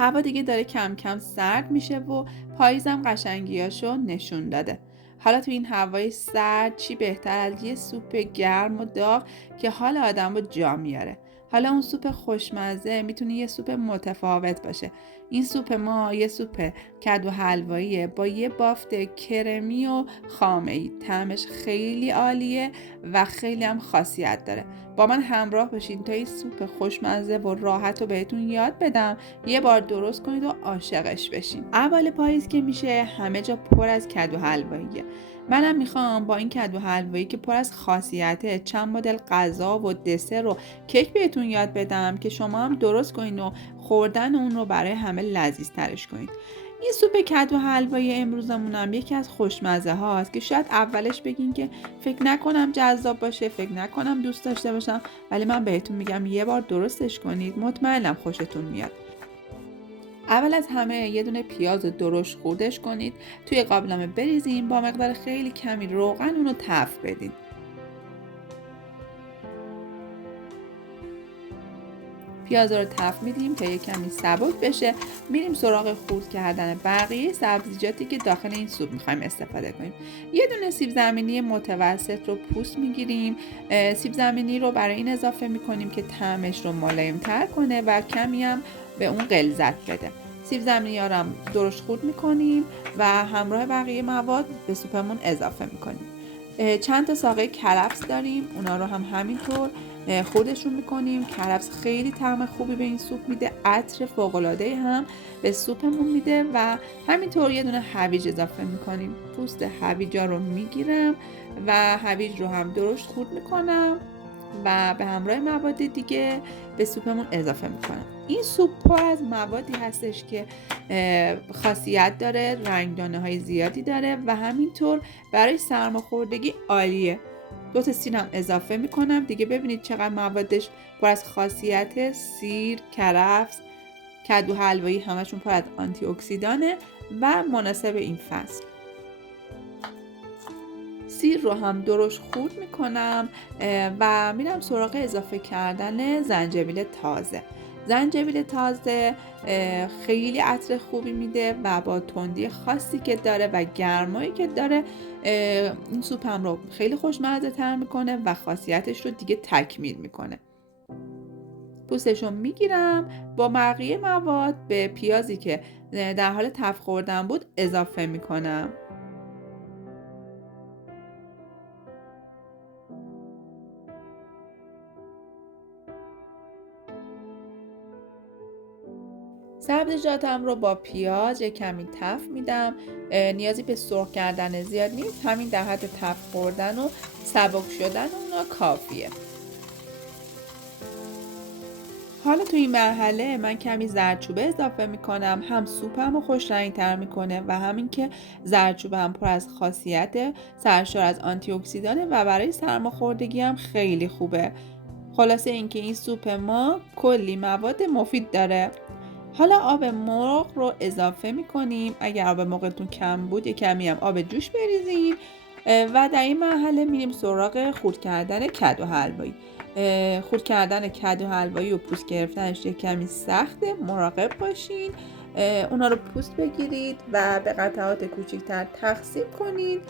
هوا دیگه داره کم کم سرد میشه و پاییزم قشنگیاشو نشون داده. حالا تو این هوای سرد چی بهتر از یه سوپ گرم و داغ که حال آدم رو جا میاره. حالا اون سوپ خوشمزه میتونه یه سوپ متفاوت باشه. این سوپ ما یه سوپ کدو حلواییه با یه بافت کرمی و خامه‌ای. طعمش خیلی عالیه و خیلی هم خاصیت داره. با من همراه بشین تا این سوپ خوشمزه و راحت رو بهتون یاد بدم. یه بار درست کنید و عاشقش بشین. اول پاییز که میشه همه جا پر از کدو حلواییه. منم میخوام با این کدو حلوایی که پر از خاصیته چند مدل غذا و دسر و کیک بهتون یاد بدم که شما هم درست کنین و خوردن اون رو برای همه لذیذ ترش کنید. این سوپ کدو حلوایی امروزمون هم یکی از خوشمزه هاست که شاید اولش بگین که فکر نکنم جذاب باشه، فکر نکنم دوست داشته باشم، ولی من بهتون میگم یه بار درستش کنید مطمئنم خوشتون میاد. اول از همه یه دونه پیاز درشت خردش کنید، توی قابلمه بریزین، با مقدار خیلی کمی روغن اونو تفت بدین. پیاز رو تفت میدیم تا یه کمی سبک بشه. میریم سراغ خرد کردن بقیه سبزیجاتی که داخل این سوپ میخوایم استفاده کنیم. یه دونه سیب زمینی متوسط رو پوست میگیریم. سیب زمینی رو برای این اضافه میکنیم که طعمش رو ملایم تر کنه و کمی هم به اون غلظت بده. سیب زمینی ها رو هم درشت خرد میکنیم و همراه بقیه مواد به سوپمون اضافه میکنیم. چند تا ساقه کرفس داریم، اونا رو هم همینطور خردشون میکنیم. کرفس خیلی طعم خوبی به این سوپ میده، عطر فوق‌العاده هم به سوپمون میده و همینطور یه دونه هویج اضافه میکنیم. پوست هویجا رو میگیرم و هویج رو هم درشت خرد میکنم و به همراه مواد دیگه به سوپمون اضافه میکنم. این سوپ پر از موادی هستش که خاصیت داره، رنگدانه های زیادی داره و همینطور برای سرماخوردگی عالیه. 2 تا سیر هم اضافه میکنم دیگه. ببینید چقدر موادش پر از خاصیت. سیر، کرفس، کدو حلوایی همشون پر از آنتی اکسیدانه و مناسب این فصل. سیر رو هم درشت خرد میکنم و میرم سراغ اضافه کردن زنجبیل تازه. زنجبیل تازه خیلی عطر خوبی میده و با تندی خاصی که داره و گرمایی که داره این سوپم رو خیلی خوشمزه تر میکنه و خاصیتش رو دیگه تکمیل میکنه. پوستش رو میگیرم، با بقیه مواد به پیازی که در حال تفت خوردن بود اضافه میکنم. سبزیجاتم رو با پیاز یک کمی تفت میدم. نیازی به سرخ کردن زیاد نیست، همین در حد تفت خوردن و سبک شدن اونا کافیه. حالا تو این مرحله من کمی زردچوبه اضافه میکنم، هم سوپم رو خوش رنگ تر میکنه و همین که زردچوبه هم پر از خاصیت سرشار از آنتی اکسیدانه و برای سرماخوردگی هم خیلی خوبه. خلاصه اینکه این سوپ ما کلی مواد مفید داره. حالا آب مرغ رو اضافه میکنیم. اگر آب مرغتون کم بود یک کمی هم آب جوش بریزین و در این مرحله میریم سراغ خرد کردن کدو حلوایی. خرد کردن کدو حلوایی و پوست گرفتنش یک کمی سخته، مراقب باشین. اونا رو پوست بگیرید و به قطعات کوچکتر تقسیم کنید.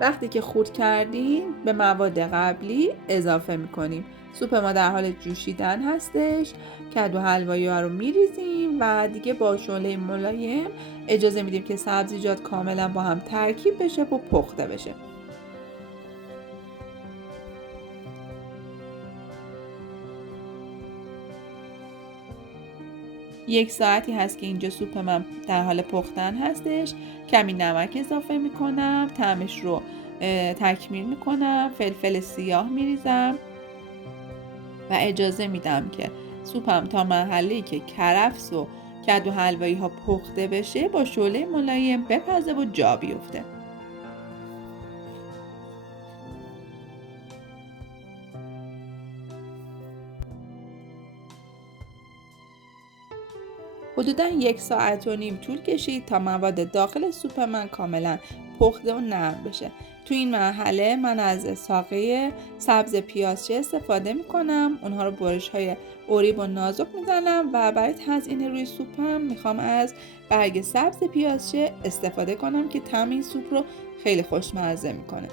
وقتی که خرد کردیم به مواد قبلی اضافه میکنیم. سوپ ما در حال جوشیدن هستش. کدو حلوایی ها رو میریزیم و دیگه با شعله ملایم اجازه میدیم که سبزیجات کاملا با هم ترکیب بشه و پخته بشه. یک ساعتی هست که اینجا سوپ من در حال پختن هستش. کمی نمک اضافه میکنم، طعمش رو تکمیل میکنم، فلفل سیاه میریزم و اجازه میدم که سوپم تا مرحله‌ای که کرفس و کدو حلوایی ها پخته بشه با شعله ملایم بپزه و جا بیفته. حدوداً 1 ساعت و نیم طول کشید تا مواد داخل سوپ من کاملا پخته و نرم بشه. تو این مرحله من از ساقه سبز پیازچه استفاده میکنم. اونها رو برش‌های اوریب و نازک میزنم و برای تزیین روی سوپم میخوام از برگ سبز پیازچه استفاده کنم که طعم این سوپ رو خیلی خوشمزه میکنه.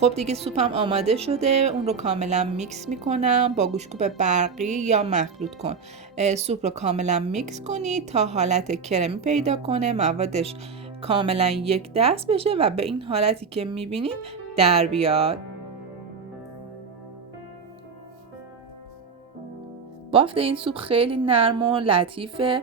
خب دیگه سوپم آماده شده. اون رو کاملا میکس میکنم با گوشت‌کوب برقی یا مخلوط کن. سوپ رو کاملا میکس کنید تا حالت کرمی پیدا کنه، موادش کاملا یک دست بشه و به این حالتی که میبینید در بیاد. بافت این سوپ خیلی نرم و لطیفه.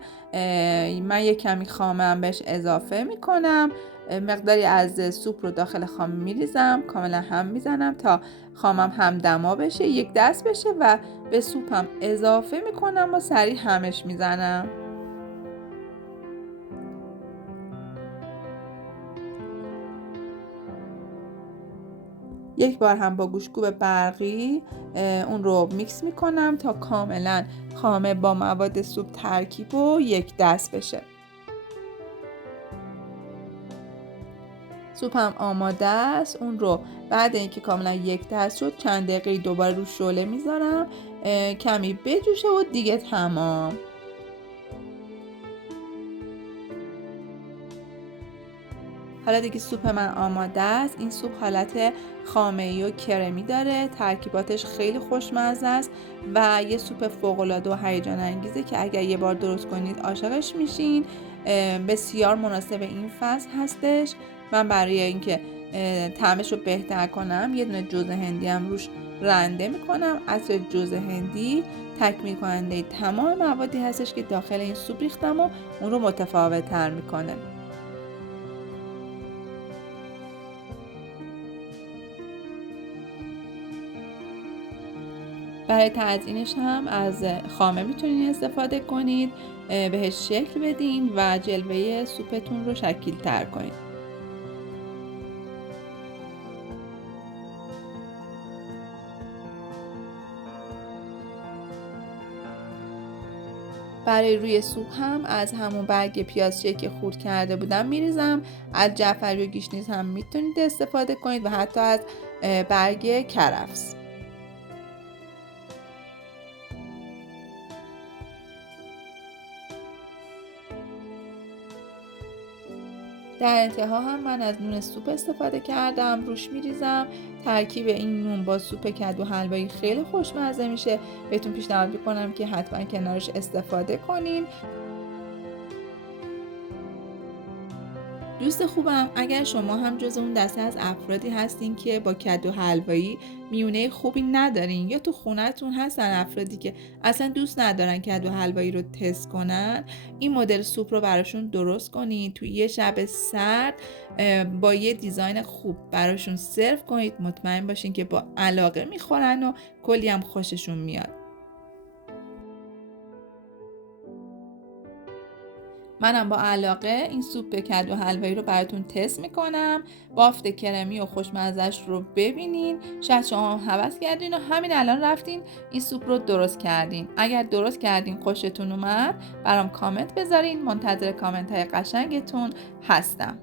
من یک کمی خامه بهش اضافه میکنم. مقداری از سوپ رو داخل خامه میریزم، کاملا هم میزنم تا خامم همدما بشه، یک دست بشه و به سوپم اضافه میکنم و سریع همش میزنم. یک بار هم با گوشت‌کوب برقی اون رو میکس میکنم تا کاملا خامه با مواد سوپ ترکیب و یک دست بشه. سوپم آماده است. اون رو بعد اینکه کاملا یک دست شد چند دقیقه دوباره رو شعله میذارم کمی بجوشه و دیگه تمام. حالا دیگه سوپ من آماده است. این سوپ حالت خامه‌ای و کرمی داره، ترکیباتش خیلی خوشمزه است و یه سوپ فوق‌العاده و هیجان انگیزه که اگر یه بار درست کنید عاشقش میشین. بسیار مناسب این فصل هستش. من برای اینکه طعمش رو بهتر کنم یه دونه جوز هندی هم روش رنده میکنم. عصر جوز هندی تکمیل کننده تمام موادی هستش که داخل این سوپ ریختم و اون رو متفاوت تر میکنه. برای تزیینش هم از خامه میتونید استفاده کنید، بهش شکل بدین و جلوه سوپتون رو شکیل تر کنید. برای روی سوپ هم از همون برگ پیازچه که خورد کرده بودم میریزم. از جعفری و گیشنیز هم میتونید استفاده کنید و حتی از برگ کرفس. در انتها هم من از نون سوپ استفاده کردم، روش میریزم. ترکیب این نون با سوپ کدو حلوایی خیلی خوشمزه میشه. بهتون پیشنهاد میکنم که حتما کنارش استفاده کنین. دوست خوبم، اگر شما هم جز اون دسته از افرادی هستین که با کدو حلوایی میونه خوبی ندارین یا تو خونه‌تون هستن افرادی که اصلا دوست ندارن کدو حلوایی رو تست کنن، این مدل سوپ رو براشون درست کنین توی یه شب سرد با یه دیزاین خوب براشون سرو کنید. مطمئن باشین که با علاقه میخورن و کلی هم خوششون میاد. منم با علاقه این سوپ کدو حلوایی رو براتون تست میکنم. بافت کرمی و خوشمزه‌اش رو ببینین. شاید شما هم هوس کردین و همین الان رفتین این سوپ رو درست کردین. اگر درست کردین خوشتون اومد برام کامنت بذارین. منتظر کامنت های قشنگتون هستم.